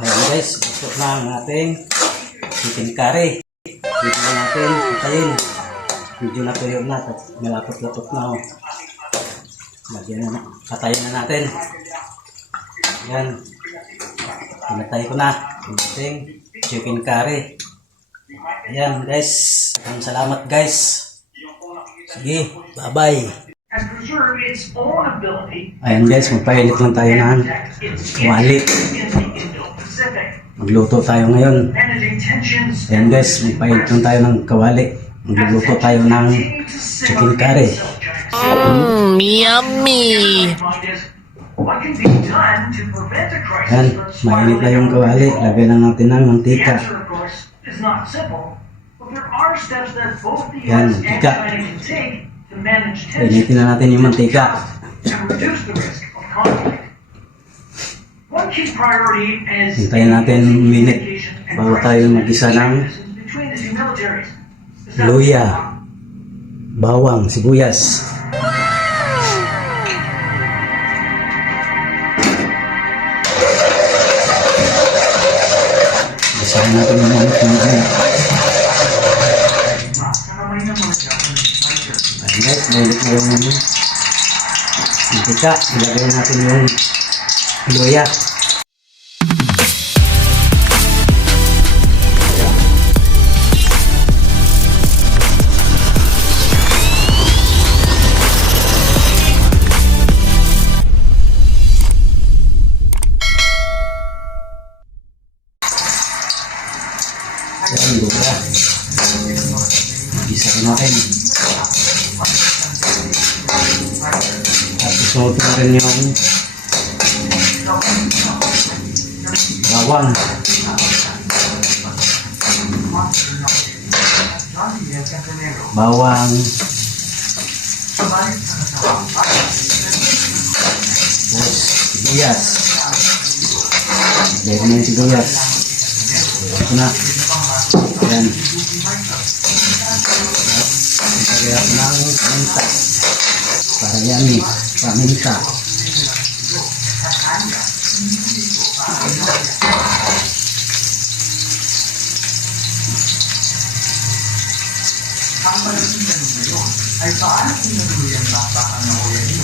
Ayan guys, ito na ang ating chicken curry. Dito na natin patayin. Medyo natuyo na, malapot-lapot na. Lagyan na, patayin na natin. Ayan. Pinatay ko na ang ating chicken curry. Ayan guys, maraming salamat guys. Sige, bye-bye. Ayan guys, magpahilit lang tayo ng kawali. Magluto tayo ngayon. Ayan guys, magpahilit lang tayo ng kawali. Magluluto tayo ng chicken curry. Yummy! Ayan, mainit na yung kawali. Lagyan na natin ng mantika. Ayan, mantika. Initin na natin yung mantika. Hintayin natin minute bago tayo mag-isa ng luya, bawang, sibuyas. Isahin natin yung manok ng ayan. Ayan guys, mainit na yung mantika. Ilagay natin yung luya. Ayan, luya. Isahin natin. At isunod na rin yung bawang. Bawang. Tapos sibuyas. Lagyan na yung sibuyas. Ito na. Ayan. Lagyan ng paminta. Para yummy. Paminta.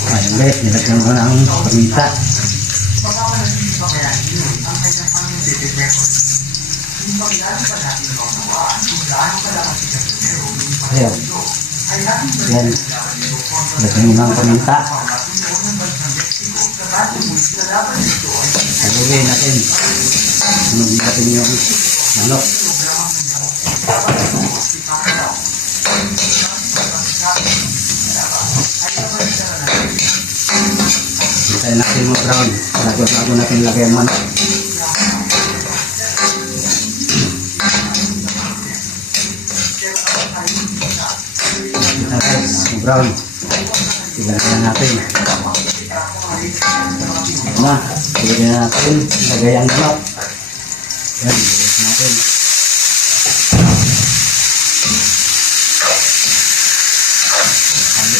Ayan guys, nilagyan ko ng paminta. Ayan. Ayan. Lagyan mo ng paminta. Haluin natin. Sunugin natin yung manok. Hintayin natin mo brown. Bago natin lagay ang manok. Guys, brown. Ilagay natin. Na, ilagay natin. Ilagay ang manok. Yan, ilagay natin.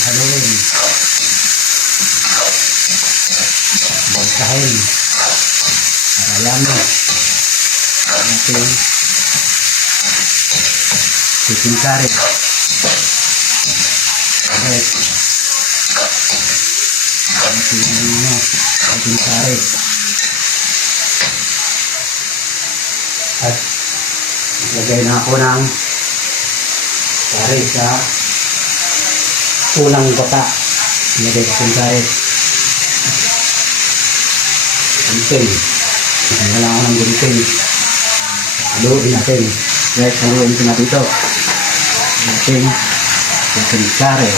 Haluin. Basahin. Para yummy. Natin chicken curry. Okay. Chicken curry. At lagay na ako ng curry sa unang bata. Lagay ko yung curry. Gunting. Kailangan ako ng gunting. Haluin natin. Guys, haluin ko na dito. Natin chicken curry.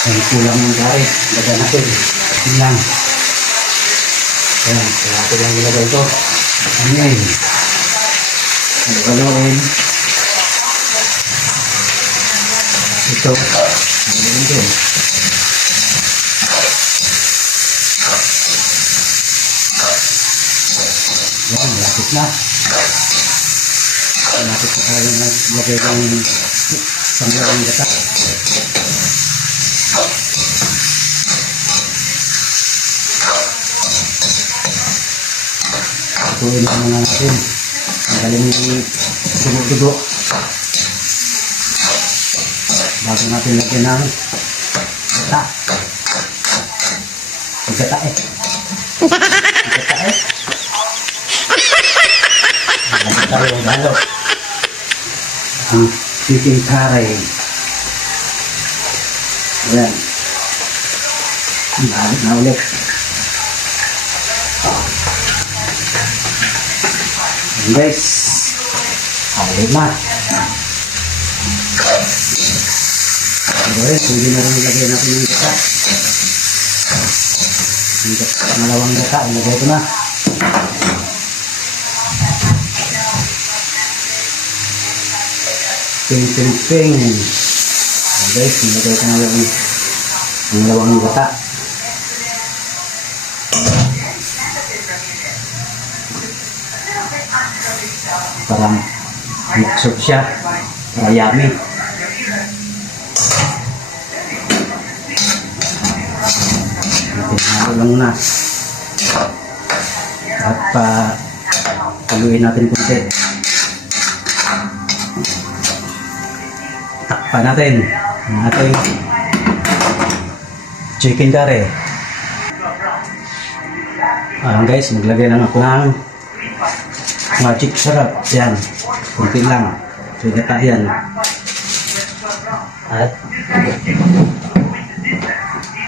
Ang kulang ng curry. Lagay natin. Yan lang. Ayan. Kaya lang ilagay ito. Ayan. Haluin. Ito. Haluin din. Yan, lapit na. Lapit na tayo naglagay ng panglalang gata. Lutuin na muna natin. Magaling yung dugo-dugo. Bago natin lagyan ng gata. Gata eh. Gata eh. Lagyan tayo galo. Ang chicken curry. Ayan. Balik na ulit. Ayan guys. Balik na. Okay, pwede na rin ilagay natin yung gata. Yung malawang gata, ilagay ko na. Ping. Okay, ilagay ko na yung malawang gata. Parang maksok siya, para yummy. Halo lang muna. At paluin natin kunti. Takpan natin ang ating chicken curry. Ayan guys, maglagay lang ako ng magic syrup. Yan, kunti lang. Sigata yan.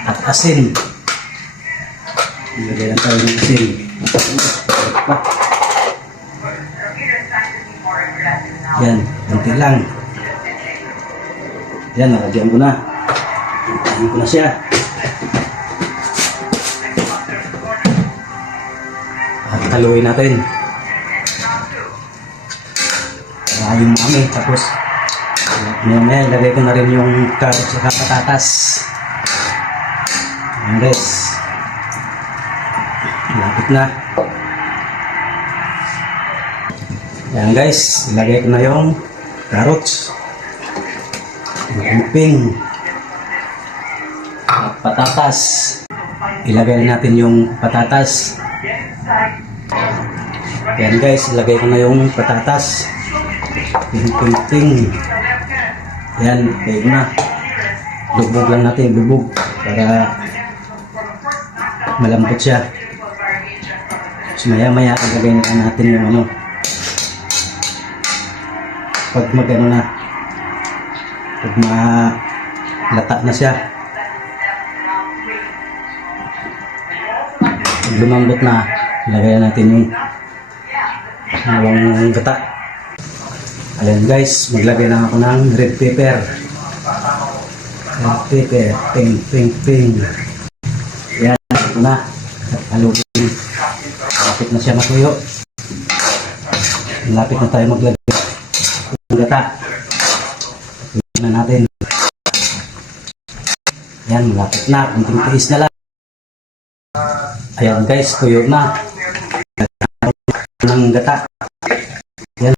At asin. Ilagay lang tayo ng asin. Yan, kunti lang. Yan, nalagyan ko na. Nalagyan ko na siya. At haluin natin. Ayun mami. Tapos, maya ilagay ko na rin yung carrots at patatas. Ayan guys. Malapit na. Ayan guys, ilagay ko na yung carrots, ping, at patatas. Ilagay natin yung patatas. Ayan guys, ilagay ko na yung patatas. Ping. Ayan, ilagay na. Lubog lang natin, lubog, para malambot siya. So maya ilagay na natin yung ano. Pag magano na, pag malata na siya, pag lumambot na, ilagay natin yung malawang gata. Ayan guys, maglagay na ako ng red pepper. Red pepper, ping. Ayan, ito na. Haluin. Malapit na siya matuyo. Malapit na tayo maglagay ng gata. Haluin na natin. Ayan, malapit na. Kunting tiis na lang. Ayan guys, tuyo na. Ng gata. Ayan.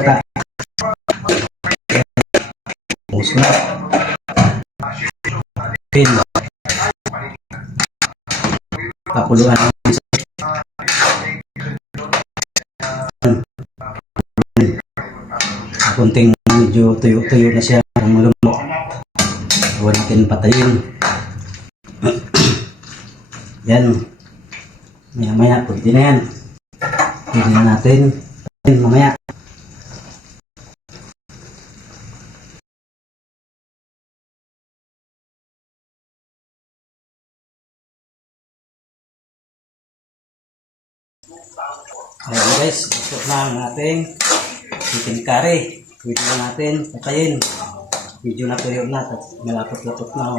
Gata. Puso na. Pin. Pakuluan natin sa kunting medyo tuyo-tuyo na siya ng malumok. Huwag natin patayin. Yan. Maya pwede na yan. Pwede na natin patayin mamaya. Ayan guys, ito na ang ating chicken curry. Pwede na natin patayin. Medyo natuyo na, malapot-lapot na.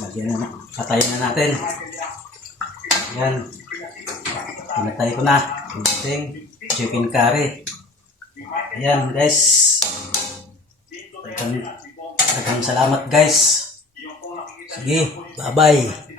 Lagyan na, patayin na natin. Ayan. Pinatay ko na ang ating chicken curry. Ayan guys. Daghang salamat guys. Sige, bye-bye.